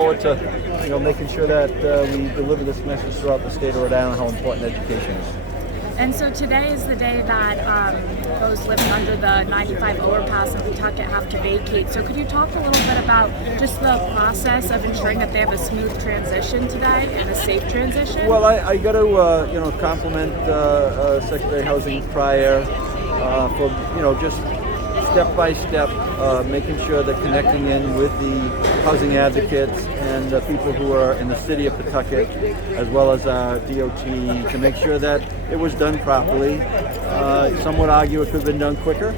forward to making sure that we deliver this message throughout the state of Rhode Island how important education is. And so today is the day that those living under the 95 overpass in Pawtucket have to vacate. So could you talk a little bit about just the process of ensuring that they have a smooth transition today and a safe transition? Well, I got to compliment Secretary of Housing Pryor for just step by step making sure that connecting in with the housing advocates and the people who are in the city of Pawtucket, as well as our DOT, to make sure that it was done properly. Some would argue it could have been done quicker,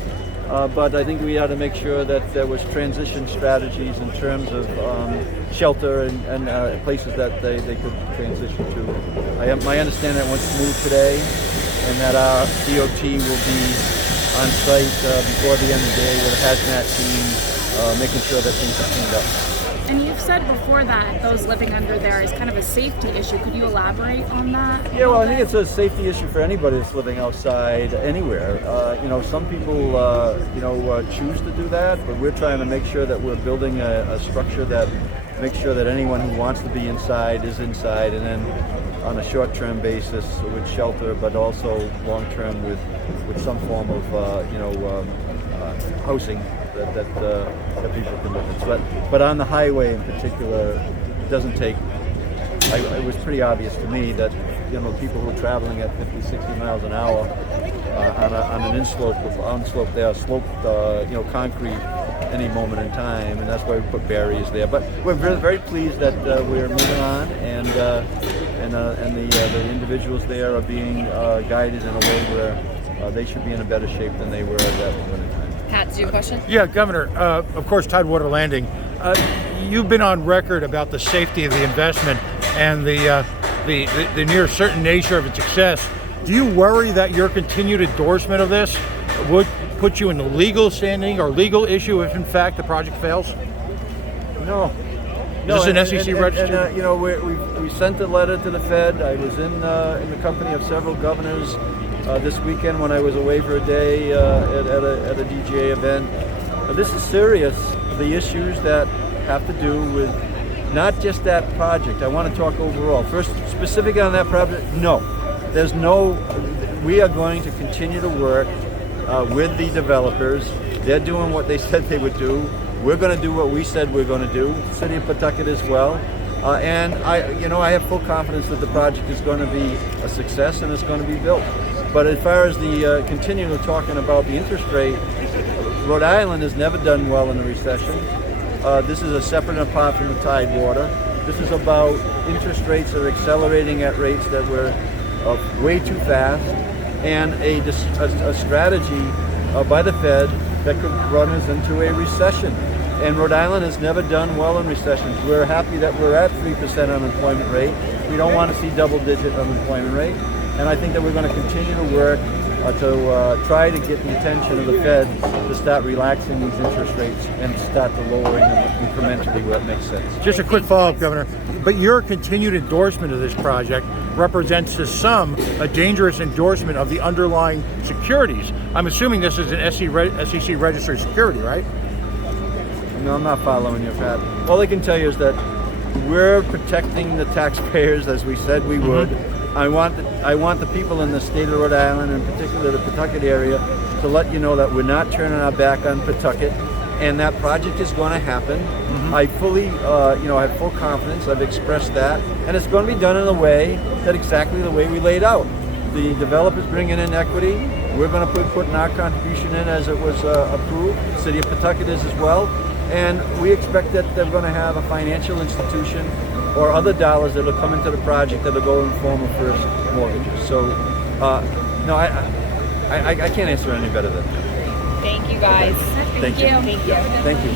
but I think we ought to make sure that there was transition strategies in terms of shelter and places that they could transition to. My understanding that went smooth today, and that our DOT will be on site before the end of the day with a hazmat team, making sure that things are cleaned up. And you've said before that those living under there is kind of a safety issue. Could you elaborate on that? Yeah, well, I think it's a safety issue for anybody that's living outside anywhere. Some people, choose to do that, but we're trying to make sure that we're building a structure that makes sure that anyone who wants to be inside is inside, and then on a short-term basis with shelter, but also long-term with some form of housing that people can live in. But on the highway in particular, it doesn't take. It was pretty obvious to me that people who are traveling at 50, 60 miles an hour on an onslope there, sloped concrete any moment in time, and that's why we put barriers there. But we're very, very pleased that we're moving on, and the individuals there are being guided in a way where they should be in a better shape than they were at that moment in time. Pat, do you have a question? Yeah, Governor, of course, Tidewater Landing, you've been on record about the safety of the investment and the near certain nature of its success. Do you worry that your continued endorsement of this would put you in the legal standing or legal issue if in fact the project fails? No. Is this an SEC register? We sent a letter to the Fed. I was in the company of several governors this weekend when I was away for a day at a DGA event. This is serious. The issues that have to do with not just that project. I want to talk overall. First, specific on that project, no. We are going to continue to work with the developers. They're doing what they said they would do. We're going to do what we said we're going to do. City of Pawtucket as well. And I have full confidence that the project is going to be a success and it's going to be built. But as far as the continuing talking about the interest rate, Rhode Island has never done well in a recession. This is a separate and apart from the Tidewater. This is about interest rates are accelerating at rates that were way too fast, and a strategy by the Fed that could run us into a recession. And Rhode Island has never done well in recessions. We're happy that we're at 3% unemployment rate. We don't want to see double-digit unemployment rate. And I think that we're going to continue to work to try to get the attention of the Fed to start relaxing these interest rates and start to lowering them incrementally where it makes sense. Just a quick follow-up, Governor. But your continued endorsement of this project represents to some a dangerous endorsement of the underlying securities. I'm assuming this is an SEC registered security, right? No, I'm not following you, Pat. All I can tell you is that we're protecting the taxpayers as we said we would. I want the people in the state of Rhode Island, and particularly the Pawtucket area, to let you know that we're not turning our back on Pawtucket, and that project is going to happen. I fully, I have full confidence. I've expressed that, and it's going to be done in a way that exactly the way we laid out. The developers bringing in equity. We're going to put our contribution in as it was approved. The city of Pawtucket is as well, and we expect that they're going to have a financial institution or other dollars that will come into the project that will go in the form of first mortgages. So, no, I can't answer any better than that. Thank you, guys. Thank you. Thank you. Thank you.